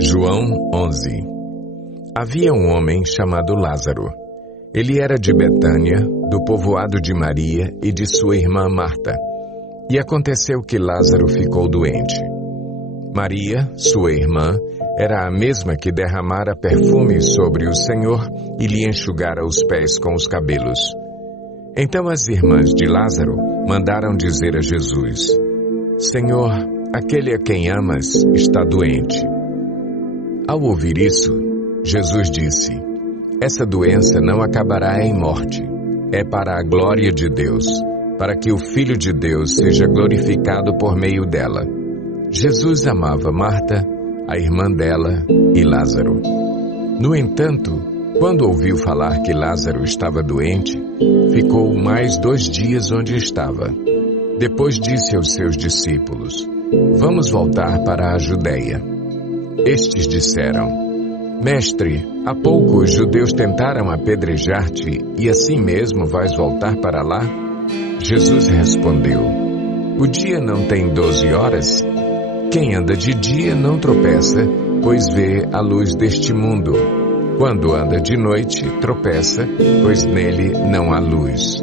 João 11. Havia um homem chamado Lázaro. Ele era de Betânia, do povoado de Maria e de sua irmã Marta. E aconteceu que Lázaro ficou doente. Maria, sua irmã, era a mesma que derramara perfume sobre o Senhor e lhe enxugara os pés com os cabelos. Então as irmãs de Lázaro mandaram dizer a Jesus: Senhor, aquele a quem amas está doente. Ao ouvir isso, Jesus disse: Essa doença não acabará em morte. É para a glória de Deus, para que o Filho de Deus seja glorificado por meio dela. Jesus amava Marta, a irmã dela, e Lázaro. No entanto, quando ouviu falar que Lázaro estava doente, ficou mais 2 dias onde estava. Depois disse aos seus discípulos: Vamos voltar para a Judeia. Estes disseram: Mestre, há pouco os judeus tentaram apedrejar-te e assim mesmo vais voltar para lá? Jesus respondeu: O dia não tem 12 horas? Quem anda de dia não tropeça, pois vê a luz deste mundo. Quando anda de noite, tropeça, pois nele não há luz.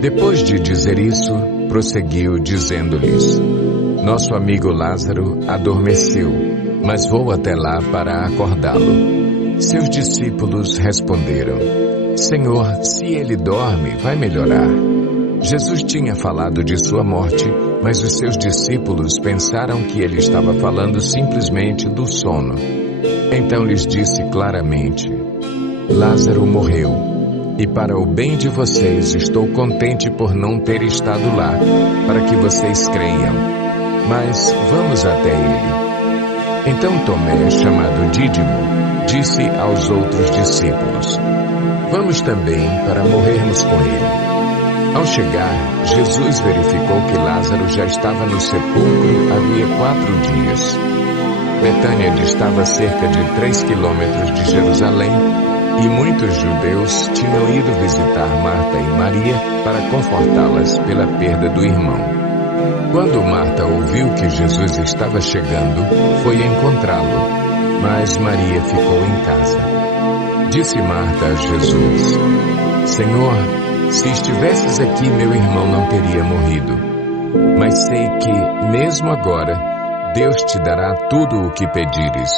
Depois de dizer isso, prosseguiu dizendo-lhes: Nosso amigo Lázaro adormeceu, mas vou até lá para acordá-lo. Seus discípulos responderam: Senhor, se ele dorme, vai melhorar. Jesus tinha falado de sua morte, mas os seus discípulos pensaram que ele estava falando simplesmente do sono. Então lhes disse claramente: Lázaro morreu, e para o bem de vocês estou contente por não ter estado lá, para que vocês creiam. Mas vamos até ele. Então Tomé, chamado Dídimo, disse aos outros discípulos: Vamos também para morrermos com ele. Ao chegar, Jesus verificou que Lázaro já estava no sepulcro havia 4 dias. Betânia distava cerca de 3 quilômetros de Jerusalém, e muitos judeus tinham ido visitar Marta e Maria para confortá-las pela perda do irmão. Quando Marta ouviu que Jesus estava chegando, foi encontrá-lo, mas Maria ficou em casa. Disse Marta a Jesus: Senhor, se estivesses aqui, meu irmão não teria morrido. Mas sei que, mesmo agora, Deus te dará tudo o que pedires.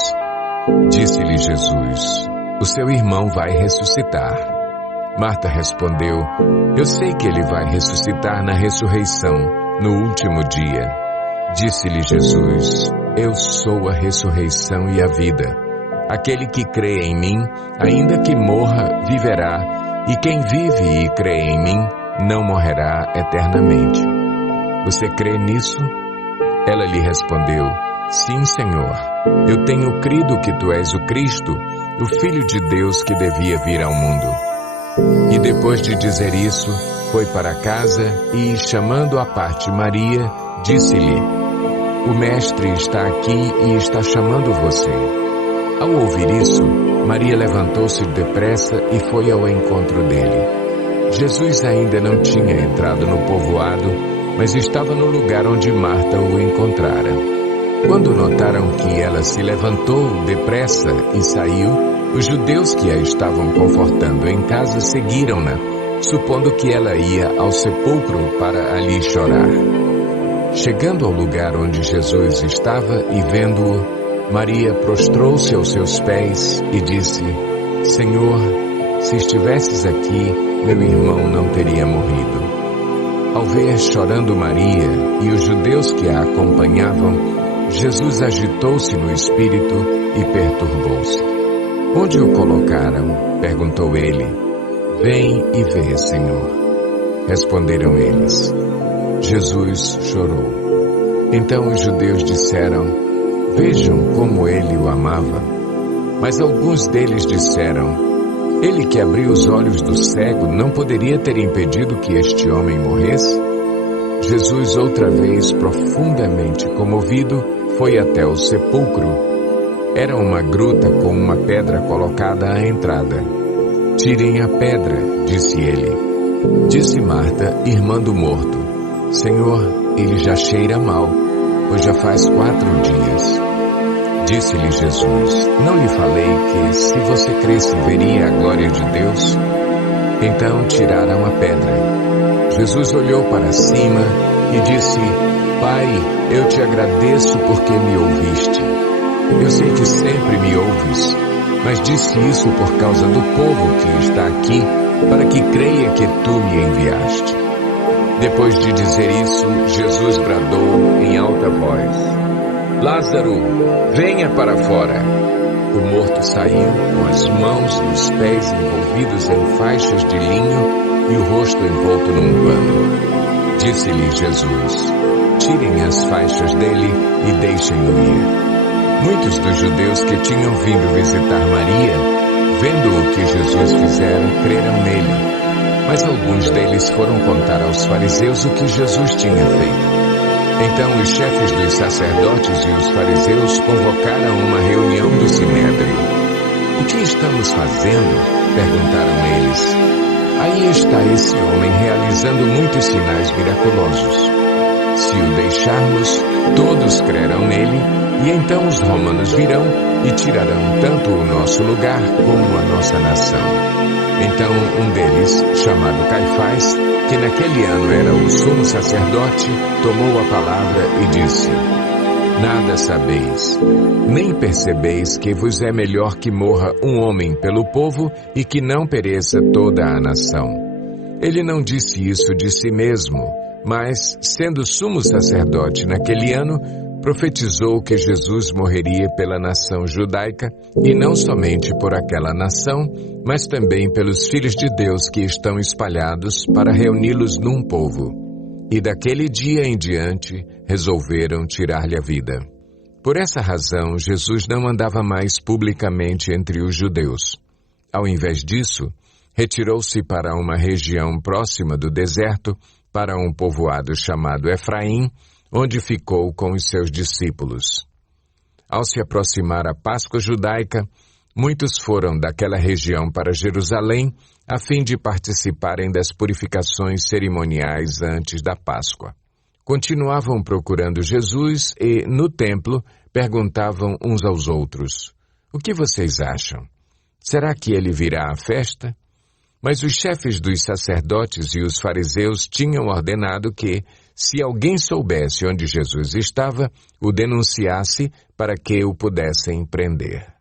Disse-lhe Jesus: O seu irmão vai ressuscitar. Marta respondeu: Eu sei que ele vai ressuscitar na ressurreição, no último dia. Disse-lhe Jesus: Eu sou a ressurreição e a vida. Aquele que crê em mim, ainda que morra, viverá, e quem vive e crê em mim, não morrerá eternamente. Você crê nisso? Ela lhe respondeu: Sim, Senhor. Eu tenho crido que tu és o Cristo, o Filho de Deus que devia vir ao mundo. E depois de dizer isso, foi para casa e, chamando à parte Maria, disse-lhe: O Mestre está aqui e está chamando você. Ao ouvir isso, Maria levantou-se depressa e foi ao encontro dele. Jesus ainda não tinha entrado no povoado, mas estava no lugar onde Marta o encontrara. Quando notaram que ela se levantou depressa e saiu, os judeus que a estavam confortando em casa seguiram-na, supondo que ela ia ao sepulcro para ali chorar. Chegando ao lugar onde Jesus estava e vendo-o, Maria prostrou-se aos seus pés e disse: Senhor, se estivesses aqui, meu irmão não teria morrido. Ao ver chorando Maria e os judeus que a acompanhavam, Jesus agitou-se no espírito e perturbou-se. Onde o colocaram? Perguntou ele. Vem e vê, Senhor. Responderam eles. Jesus chorou. Então os judeus disseram: Vejam como ele o amava. Mas alguns deles disseram: Ele que abriu os olhos do cego não poderia ter impedido que este homem morresse? Jesus, outra vez profundamente comovido, foi até o sepulcro. Era uma gruta com uma pedra colocada à entrada. Tirem a pedra, disse ele. Disse Marta, irmã do morto: Senhor, ele já cheira mal, pois já faz 4 dias. Disse-lhe Jesus: Não lhe falei que, se você cresce, veria a glória de Deus? Então tiraram a pedra. Jesus olhou para cima e disse: Pai, eu te agradeço porque me ouviste. Eu sei que sempre me ouves, mas disse isso por causa do povo que está aqui, para que creia que tu me enviaste. Depois de dizer isso, Jesus bradou em alta voz: Lázaro, venha para fora. O morto saiu com as mãos e os pés envolvidos em faixas de linho e o rosto envolto num pano. Disse-lhe Jesus: Tirem as faixas dele e deixem-no ir. Muitos dos judeus que tinham vindo visitar Maria, vendo o que Jesus fizera, creram nele. Mas alguns deles foram contar aos fariseus o que Jesus tinha feito. Então os chefes dos sacerdotes e os fariseus convocaram uma reunião do Sinédrio. O que estamos fazendo? Perguntaram eles. Aí está esse homem realizando muitos sinais miraculosos. Se o deixarmos, todos crerão nele, e então os romanos virão e tirarão tanto o nosso lugar como a nossa nação. Então um deles, chamado Caifás, que naquele ano era o sumo sacerdote, tomou a palavra e disse: Nada sabeis, nem percebeis que vos é melhor que morra um homem pelo povo e que não pereça toda a nação. Ele não disse isso de si mesmo, mas, sendo sumo sacerdote naquele ano, profetizou que Jesus morreria pela nação judaica, e não somente por aquela nação, mas também pelos filhos de Deus que estão espalhados para reuni-los num povo. E daquele dia em diante resolveram tirar-lhe a vida. Por essa razão, Jesus não andava mais publicamente entre os judeus. Ao invés disso, retirou-se para uma região próxima do deserto, para um povoado chamado Efraim, onde ficou com os seus discípulos. Ao se aproximar a Páscoa judaica, muitos foram daquela região para Jerusalém, a fim de participarem das purificações cerimoniais antes da Páscoa. Continuavam procurando Jesus e, no templo, perguntavam uns aos outros: O que vocês acham? Será que ele virá à festa? Mas os chefes dos sacerdotes e os fariseus tinham ordenado que, se alguém soubesse onde Jesus estava, o denunciasse para que o pudessem prender.